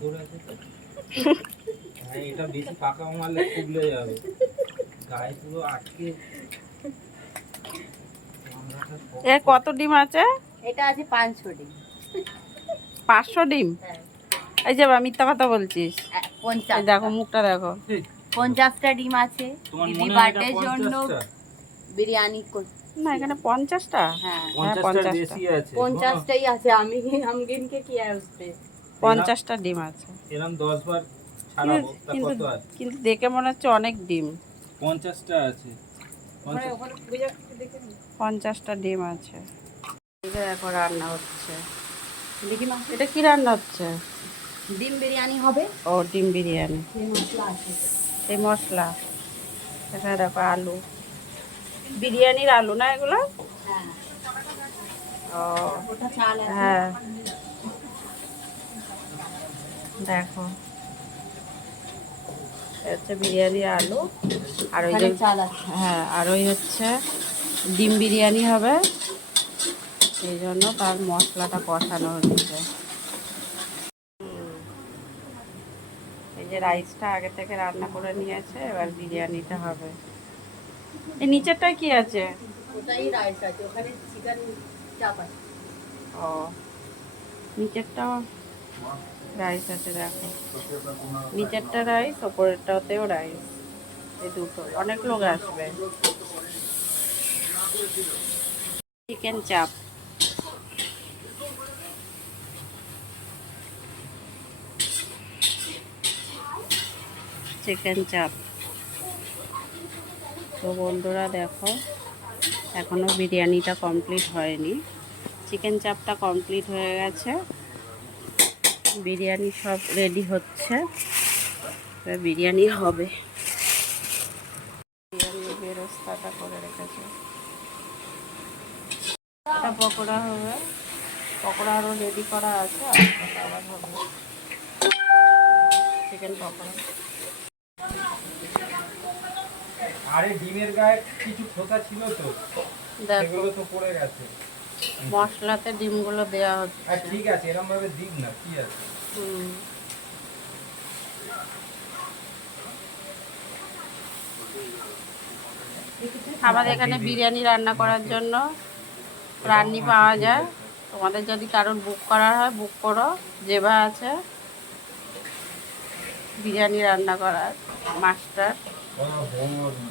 আদর আছে তো। হ্যাঁ, এটা বেশি পাকা মারলে খুবলে যাবে, গায়ে পুরো আটকে। এর কত ডিম আছে? এটা আছে 500 ডিম। 500 ডিম? হ্যাঁ। এই যে মিথ্যা কথা বলছিস। 50। এই দেখো মুখটা দেখো। 50টা ডিম আছে। দিদি বার্থডের জন্য বিরিয়ানি না, এখানে 50টা? হ্যাঁ 50টার বেশি আছে। 50টাই আছে। আমি আমগিনকে কি আর উঠবে। 50টা ডিম আছে। এরকম 10 বার ছাড়াবো, তা কিন্তু কত আছে? কিন্তু দেখে মনে হচ্ছে অনেক ডিম। 50টা আছে। 50টা ডিম আছে। এটা এখন রান্না হচ্ছে। দেখি মা, এটা কি রান্না হচ্ছে? ডিম বিরিয়ানি হবে। ও, ডিম বিরিয়ানি। এই মশলা আছে। এই মশলা। এখানে দেখো আলু, বিরিয়ানির আলু না এগুলো? হ্যাঁ। ও ওটা চাল আছে। হ্যাঁ, দেখো এটা হচ্ছে বিরিয়ানির আলু। আর ওই যে চাল আছে। হ্যাঁ, আর ওই হচ্ছে ডিম বিরিয়ানি হবে, সেই জন্য তার মশলাটা কষানো হচ্ছে। এই যে রাইসটা আগে থেকে রান্না করে নিয়েছে, এবার বিরিয়ানিটা হবে। এই নিচেরটায় কি আছে? ওটাই রাইস আছে, ওখানে চিকেন চাপ আছে। ও, নিচেরটাও রাইস আছে, দেখো নিচেরটা রাইস, ওপরেরটাতেও রাইস। এই দুটো, অনেক লোক আসবে। চিকেন চাপ। চিকেন চাপ। তো বন্ধুরা দেখো, এখনো বিরিয়ানিটা কমপ্লিট হয়নি। চিকেন চাপটা কমপ্লিট হয়ে গেছে, বিরিয়ানি সব রেডি হচ্ছে, বিরিয়ানি হবে। বিরিয়ানির ব্যবস্থাটা করে রেখেছে। এটা পকোড়া হবে, পকোড়া আরও রেডি করা আছে, আবার হবে চিকেন পকোড়া। আরে ডিমের গায়ে কিছু খোসা ছিল তো, দেখো সেগুলো তো পড়ে গেছে। মশলাতে ডিমগুলো দেওয়া হচ্ছে। আর ঠিক আছে, এরকম ভাবে দিক না, কি আছে। আমাদের এখানে বিরিয়ানি রান্না করার জন্য রান্নি পাওয়া যায়। তোমাদের যদি কারোর বুক করার হয় বুক করো, যেবা আছে বিরিয়ানি রান্না করার মাস্টার।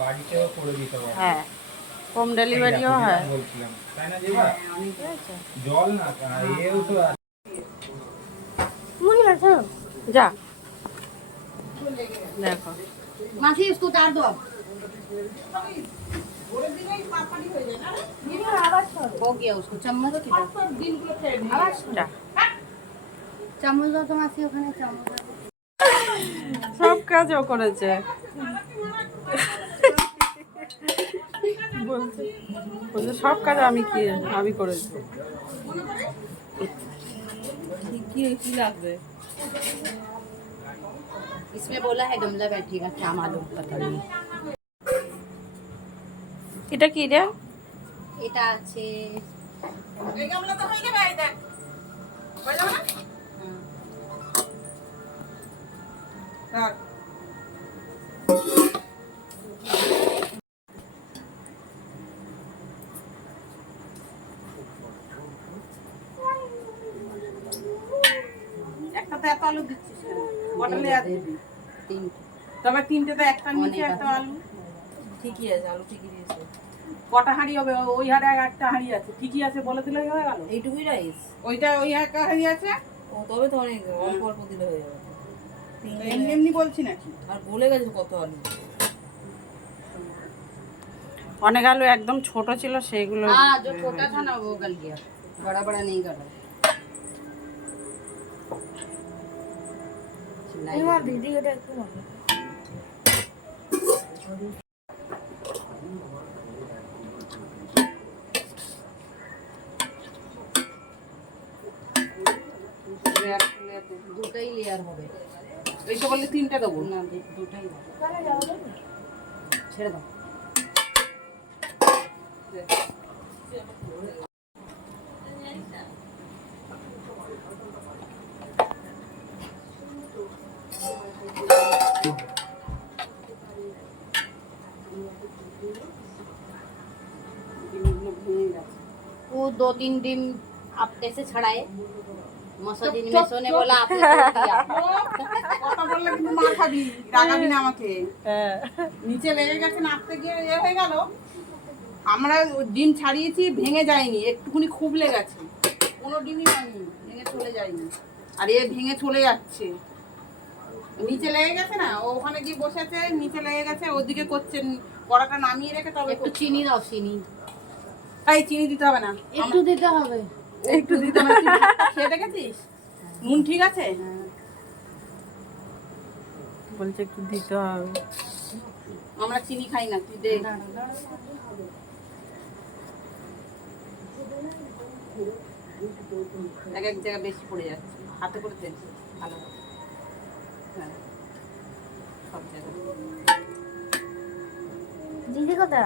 বাড়িতেও করে দিতে পারো। হ্যাঁ, হোম ডেলিভারিও হয়। বলছিলাম তাই না যেবা? ঠিক আছে, জল না, এও তো যা দেখো। मासी इसको उतार दो अब। हो गया उसको चम्मच किधर? যা, চামচ দাও তো মাসি, ওখানে চামচ দাও। সব কাজও করেছে। বলছে বলছে সব কাজ আমি করেছি। কি লাগবে? इसमें बोला है गमला बैठेगा, क्या मालूम, पता नहीं। এটা কি রে? এটা আছে এই গামলা তো হয়ে যাবে, এই দেখ হয়ে যাবে না। হ্যাঁ একটাতে এত আলু দিচ্ছিস কেন? কটা লেয়ার দিবি? তিনটে। তবে তিনটেতে একটা নিচে একটা আলু। ঠিকই আছে, আলু ঠিকই দিয়েছে। কটা হাঁড়ি হবে? ওই হাড়ে একটা হাঁড়ি আছে, ঠিকই আছে, বলে দিলেই হয়ে গেল। এইটুকুই রাইস? ওইটা ওই একটা হাঁড়ি আছে। ও তবে তো অনেক অল্প অল্প দিলে হয়ে যাবে। এমনি এমনি বলছি নাকি? আর বলে গেছে কত আলু। অনেক আলু একদম ছোট ছিল, সেইগুলো। हाँ जो छोटा था ना वो गल गया, बड़ा बड़ा नहीं गला। দিদি এটা একটু দুটাই লেয়ার হবে। এইটা বললে তিনটা দেবো না দুটাই ছেড়ে দাও। ভেঙে গেছে। वो 2-3 डिम आप कैसे छड़ाए? मौसा जी ने सोने बोला आपने तोड़ दिया। কথা বললে কিন্তু মার খাবি, রাগাবি না আমাকে। নিচে লেগে গেছে, নাপতে গিয়ে হয়ে গেল। আমরা ডিম ছাড়িয়েছি, ভেঙে যায়নি, একটুখানি খুবলে গেছে, কোনো ডিমই ভাঙেনি, ভেঙে চলে যায়নি। আর এ ভেঙে চলে যাচ্ছে, নিচে লেগে গেছে না, ও ওখানে গিয়ে বসেছে, নিচে লেগে গেছে, ওদিকে করছেন, কড়াটা নামিয়ে রেখে তবে একটু চিনি দাও, চিনি তাই চিনি দিতে হবে না, একটু দিতে হবে। একটু দিতে হবে। তুই ভাতটা খেয়ে দেখেছিস? নুন ঠিক আছে? বলছে একটু দিতে হবে। আমরা চিনি খাই না, তুই দে। এক এক জায়গায় বেশি পড়ে যাচ্ছে, হাতে করে দেন ভালো হবে। হ্যাঁ, সব জায়গায়। दीदी को था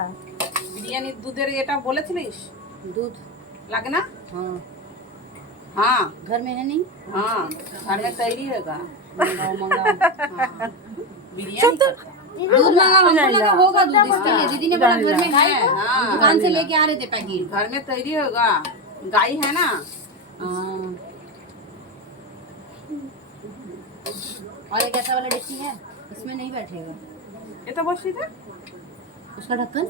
বিরিয়ানির দুধের এটা বলেছিলিস? दूध। লাগে না? हाँ हाँ घर में है नहीं। हाँ, घर में तैयारी होगा। मंगाओ मंगाओ। हाँ, बिरयानी का। दूध मंगाओ, हमको लगा होगा दूध इसके लिए। दीदी ने बोला घर में है, हाँ, दुकान से लेके आ रहे थे पैकेट। घर में तैयारी होगा, गाय है ना। हाँ। और एक ऐसा वाला डिक्की है, इसमें नहीं बैठेगा। ये तो बस सीधा उसका ढक्कन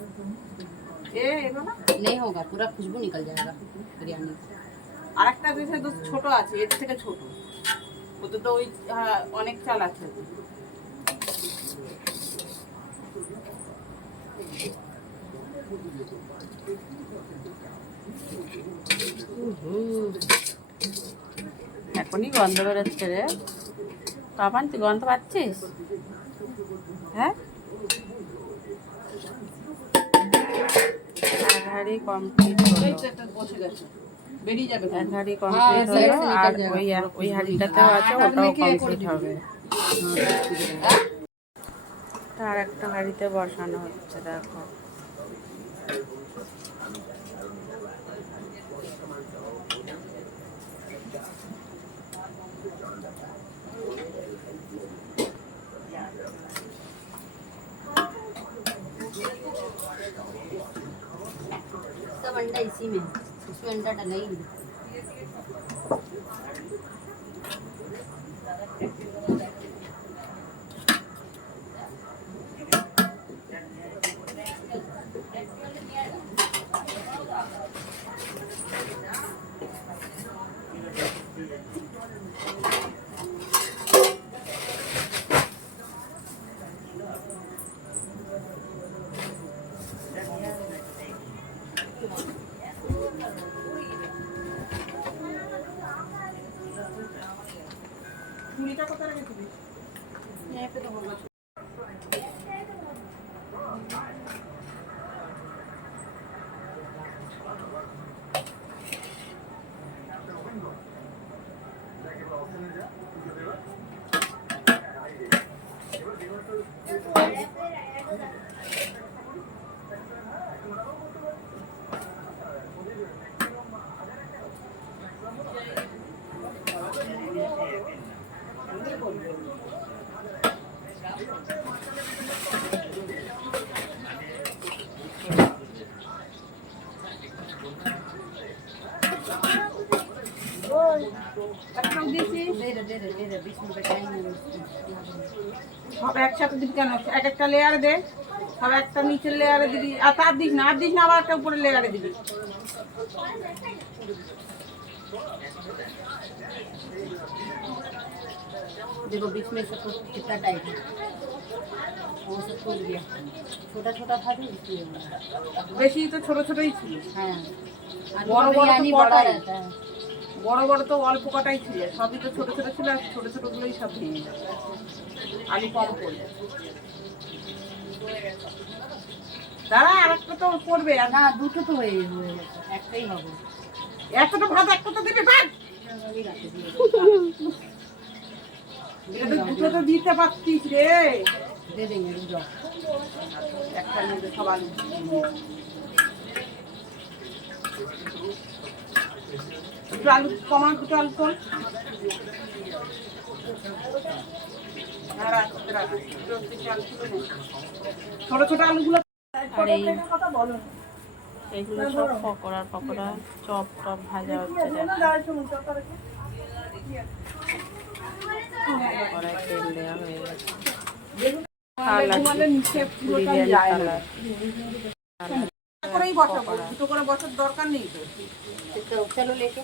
ये वाला। नहीं होगा, पूरा खुशबू निकल जाएगा बिरयानी से। আর একটা বিষয় তো ছোট আছে, এর থেকে ছোট, ওতে তো ওই অনেক চাল আছে। এখনই গন্ধ বেরোচ্ছে রে। পাপান তুই গন্ধ পাচ্ছিস? হ্যাঁ, এক হাঁড়ি কমপ্লিট এই হলো। তো একটা বসে গেছে, বেরিয়ে যাবে। এক হাঁড়ি কমপ্লিট হলো, আর ওই হাঁড়িটাতেও আছে, ওটাও কমপ্লিট হবে। আর একটা হাঁড়িতে বসানো হচ্ছে, দেখো। सब अंडा इसी में, उसमें अंडा डला ही नहीं। ঝুড়িটা কোথায় রেখেছিস? এই তো বললাম। একটাও দিয়েছিস? दे दे बीच में बैठाएंगे। সব একসাথে দিবি কেন? এক একটা লেয়ারে দে, সব একটা নিচের লেয়ারে দিবি, আর তার দিস না, আর দিস না, আবার একটা উপরে লেয়ারে দিবি। देखो बीच में सब कुछ कितना टाइट है, वो सब टूट गया। छोटा छोटा था तो इसलिए বেশি তো ছোট ছোটই ছিল, हाँ। বড় বড় তো बिरयानी बड़ा কটাই। रहता है। বড় বড় তো অল্প কটাই ছিল, সবই তো ছোট ছোট ছিল, আর ছোট ছোট গুলোই সব ভেঙে যায়, আলু কম পড়বে। দাঁড়া, আর একটা তো পড়বে। আর না দুটো তো হয়ে গেছে, একটাই হবে। এতটা ভাত একটা তো দিবি, ভাত এটা তো দুটো তো দিতে পারতিস রে। दे देंगे रुक जाओ। একটা নেবে সব আলু। একটু আলু কমা, দুটো আলু তোল। ছোট ছোট আলুগুলো আর এই এগুলো সব পকোড়া পকোড়া চপ টপ ভাজা হচ্ছে কড়াই তেল দেওয়া হয়ে গেছে নিচে পুরোটা বিরিয়ানি যায় না। কালার করেই বসাবো, দুটো করে বসার দরকার নেই তো। चलो लेके